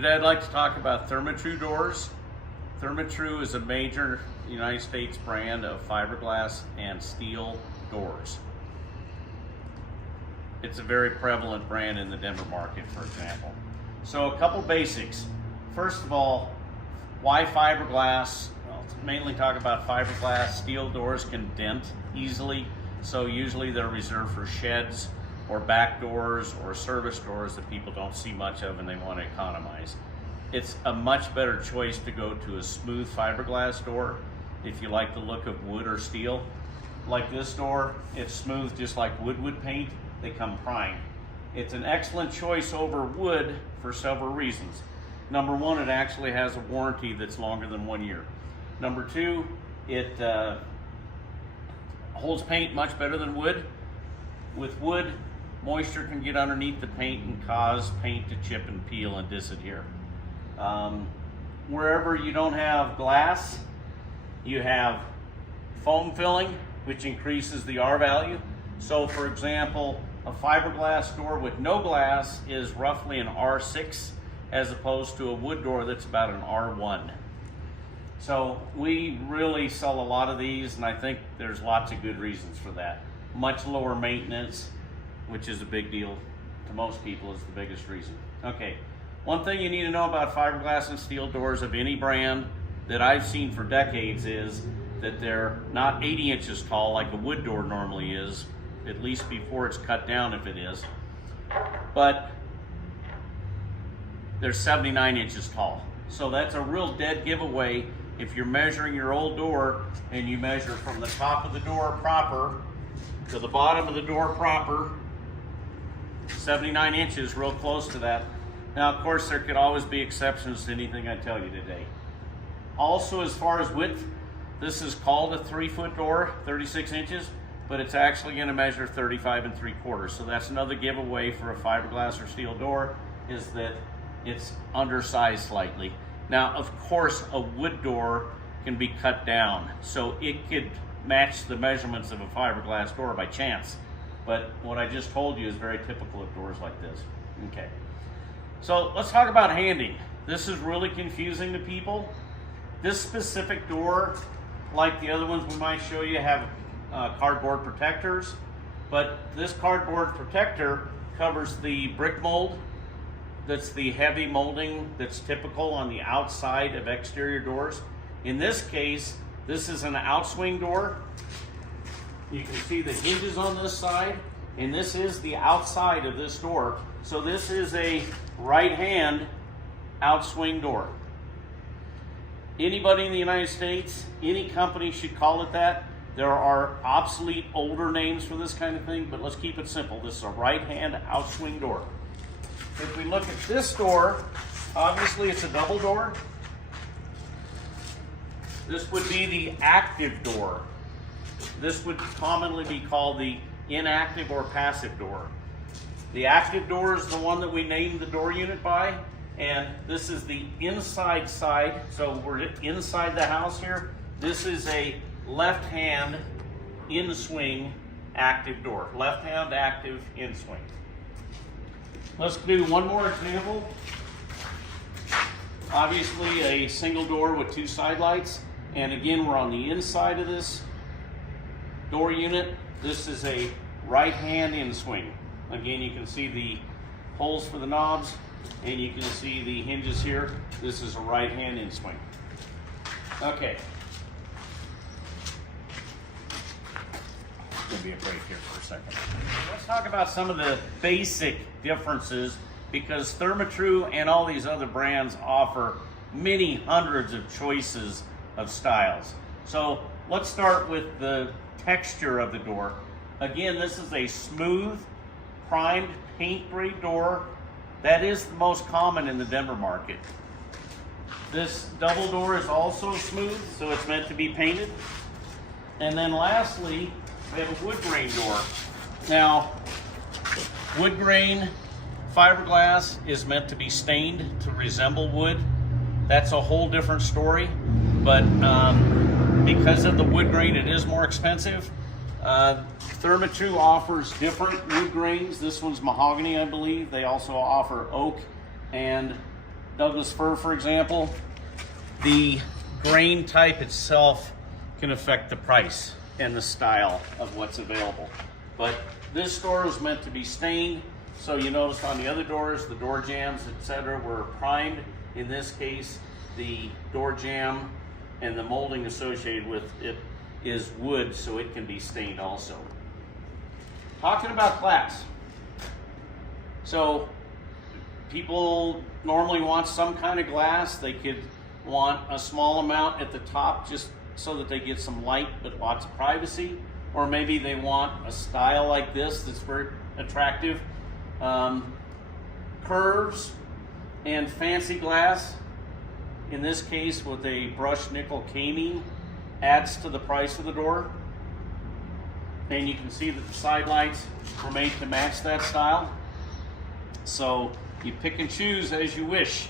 Today I'd like to talk about Therma-Tru doors. Therma-Tru is a major United States brand of fiberglass and steel doors. It's a very prevalent brand in the Denver market, for example. So a couple basics. First of all, why fiberglass? Well, mainly talk about fiberglass. Steel doors can dent easily, so usually they're reserved for sheds or back doors or service doors that people don't see much of and they want to economize. It's a much better choice to go to a smooth fiberglass door if you like the look of wood or steel. Like this door, it's smooth just like wood would paint. They come primed. It's an excellent choice over wood for several reasons. Number one, it actually has a warranty that's longer than 1 year. Number two, it holds paint much better than wood. With wood, moisture can get underneath the paint and cause paint to chip and peel and disadhere. Wherever you don't have glass, you have foam filling, which increases the R value. So for example, a fiberglass door with no glass is roughly an R6 as opposed to a wood door that's about an R1. So we really sell a lot of these, and I think there's lots of good reasons for that. Much lower maintenance, which is a big deal to most people, is the biggest reason. Okay, one thing you need to know about fiberglass and steel doors of any brand that I've seen for decades is that they're not 80 inches tall like a wood door normally is, at least before it's cut down if it is, but they're 79 inches tall. So that's a real dead giveaway if you're measuring your old door and you measure from the top of the door proper to the bottom of the door proper, 79 inches, real close to that. Now, of course, there could always be exceptions to anything I tell you today. Also, as far as width, this is called a 3-foot door, 36 inches, but it's actually going to measure 35 3/4. So that's another giveaway for a fiberglass or steel door, is that it's undersized slightly. Now, of course, a wood door can be cut down, so it could match the measurements of a fiberglass door by chance. But what I just told you is very typical of doors like this. Okay, so let's talk about handing. This is really confusing to people. This specific door, like the other ones we might show you, have cardboard protectors, but this cardboard protector covers the brick mold. That's the heavy molding that's typical on the outside of exterior doors. In this case, this is an outswing door. You can see the hinges on this side, and this is the outside of this door. So this is a right-hand outswing door. Anybody in the United States, any company should call it that. There are obsolete older names for this kind of thing, but let's keep it simple. This is a right-hand outswing door. If we look at this door, obviously it's a double door. This would be the active door. This would commonly be called the inactive or passive door. The active door is the one that we named the door unit by, and this is the inside side. So we're inside the house here. This is a left-hand in-swing active door. Left-hand active in-swing. Let's do one more example. Obviously a single door with 2 side lights. And again, we're on the inside of this door unit. This is a right-hand in-swing. Again, you can see the holes for the knobs, and you can see the hinges here. This is a right-hand in-swing. Okay. Gonna be a break here for a second. Let's talk about some of the basic differences, because Therma-Tru and all these other brands offer many hundreds of choices of styles. So let's start with the texture of the door. Again, this is a smooth, primed paint grade door. That is the most common in the Denver market. This double door is also smooth, so it's meant to be painted. And then lastly, we have a wood grain door. Now, wood grain fiberglass is meant to be stained to resemble wood. That's a whole different story, but because of the wood grain, it is more expensive. Therma-Tru offers different wood grains. This one's mahogany, I believe. They also offer oak and Douglas fir, for example, the grain type itself can affect the price and the style of what's available. But this door was meant to be stained, so you notice on the other doors, the door jambs, etc., were primed. In this case, the door jamb and the molding associated with it is wood, so it can be stained also. Talking about glass. So people normally want some kind of glass. They could want a small amount at the top just so that they get some light but lots of privacy. Or maybe they want a style like this that's very attractive. Curves and fancy glass, in this case with a brushed nickel caming, adds to the price of the door. And you can see that the side lights were made to match that style. So you pick and choose as you wish.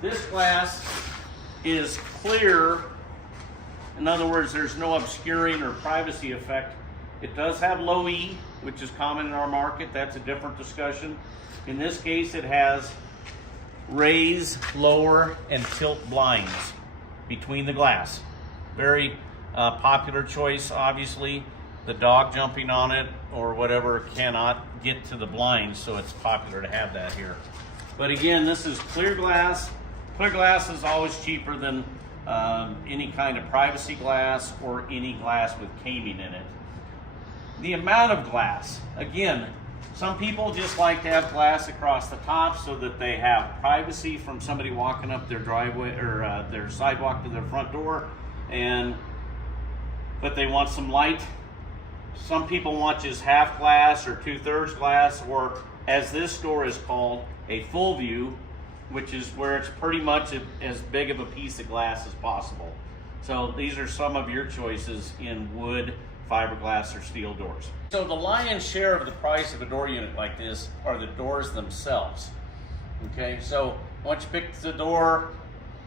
This glass is clear. In other words, there's no obscuring or privacy effect. It does have low E, which is common in our market. That's a different discussion. In this case, it has raise, lower, and tilt blinds between the glass. Very popular choice, obviously. The dog jumping on it or whatever cannot get to the blinds, so it's popular to have that here. But again, this is clear glass. Clear glass is always cheaper than any kind of privacy glass or any glass with caming in it. The amount of glass, again, some people just like to have glass across the top so that they have privacy from somebody walking up their driveway or their sidewalk to their front door, but they want some light. Some people want just half glass or 2/3 glass, or as this door is called, a full view, which is where it's pretty much as big of a piece of glass as possible. So these are some of your choices in wood, fiberglass, or steel doors. So the lion's share of the price of a door unit like this are the doors themselves. Okay, so once you pick the door,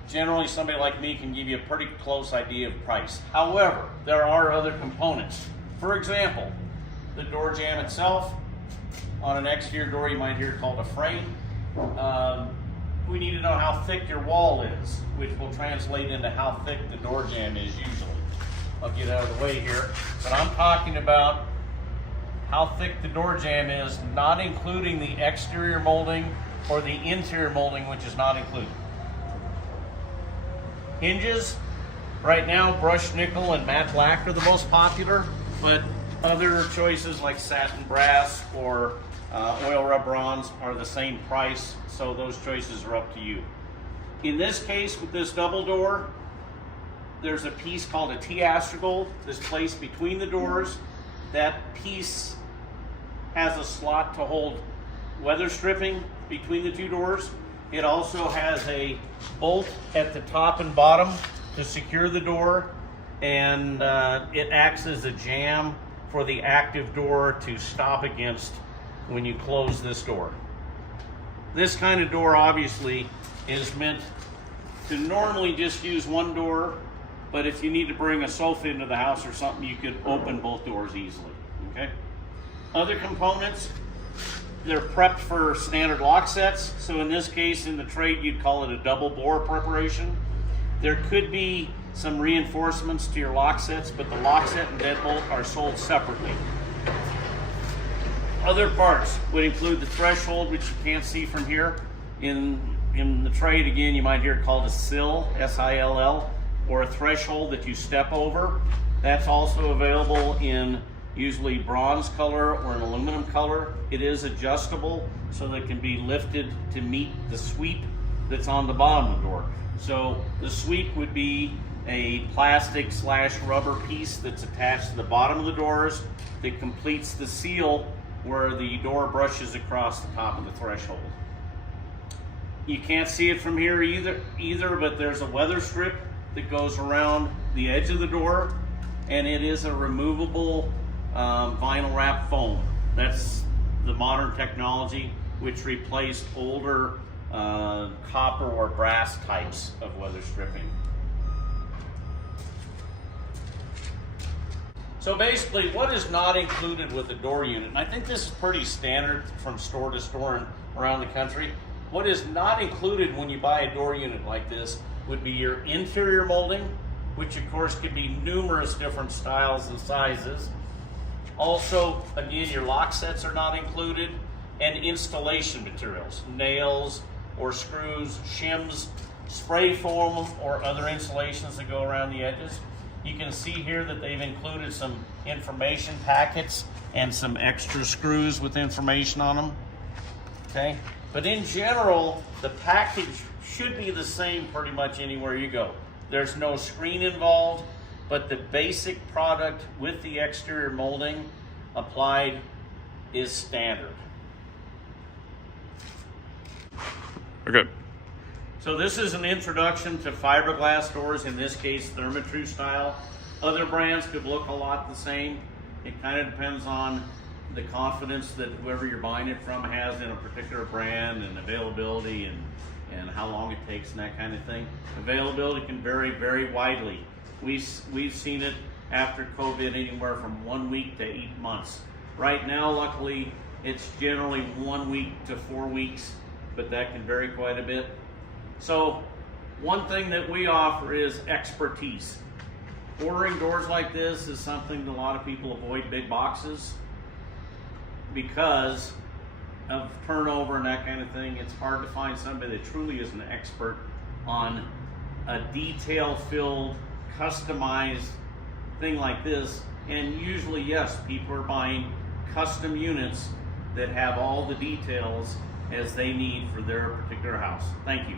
generally somebody like me can give you a pretty close idea of price. However, there are other components. For example, the door jamb itself. On an exterior door, you might hear it called a frame. We need to know how thick your wall is, which will translate into how thick the door jamb is usually. I'll get out of the way here, but I'm talking about how thick the door jamb is, not including the exterior molding or the interior molding, which is not included. Hinges, right now brushed nickel and matte black are the most popular, but other choices like satin brass or oil rub bronze are the same price, so those choices are up to you. In this case, with this double door, there's a piece called a T-astragal that's placed between the doors. That piece has a slot to hold weather stripping between the two doors. It also has a bolt at the top and bottom to secure the door, and it acts as a jamb for the active door to stop against when you close this door. This kind of door obviously is meant to normally just use one door, but if you need to bring a sofa into the house or something, you could open both doors easily, okay? Other components, they're prepped for standard lock sets. So in this case, in the trade, you'd call it a double bore preparation. There could be some reinforcements to your lock sets, but the lock set and deadbolt are sold separately. Other parts would include the threshold, which you can't see from here. In the trade, again, you might hear it called a sill, S-I-L-L, or a threshold that you step over. That's also available in usually bronze color or an aluminum color. It is adjustable, so that it can be lifted to meet the sweep that's on the bottom of the door. So the sweep would be a plastic / rubber piece that's attached to the bottom of the doors that completes the seal where the door brushes across the top of the threshold. You can't see it from here either, but there's a weather strip that goes around the edge of the door, and it is a removable vinyl wrap foam. That's the modern technology which replaced older copper or brass types of weather stripping. So basically, what is not included with the door unit? And I think this is pretty standard from store to store and around the country. What is not included when you buy a door unit like this would be your interior molding, which of course could be numerous different styles and sizes. Also, again, your lock sets are not included, and installation materials, nails or screws, shims, spray foam, or other insulations that go around the edges. You can see here that they've included some information packets and some extra screws with information on them. Okay, but in general, the package should be the same pretty much anywhere you go. There's no screen involved, but the basic product with the exterior molding applied is standard. Okay. So this is an introduction to fiberglass doors, in this case Therma-Tru style. Other brands could look a lot the same. It kind of depends on the confidence that whoever you're buying it from has in a particular brand, and availability, and how long it takes and that kind of thing. Availability can vary very widely. We've seen it after COVID anywhere from 1 week to 8 months. Right now, luckily, it's generally 1 week to 4 weeks, but that can vary quite a bit. So one thing that we offer is expertise. Ordering doors like this is something that a lot of people avoid big boxes because of turnover and that kind of thing. It's hard to find somebody that truly is an expert on a detail-filled, customized thing like this. And usually, yes, people are buying custom units that have all the details as they need for their particular house. Thank you.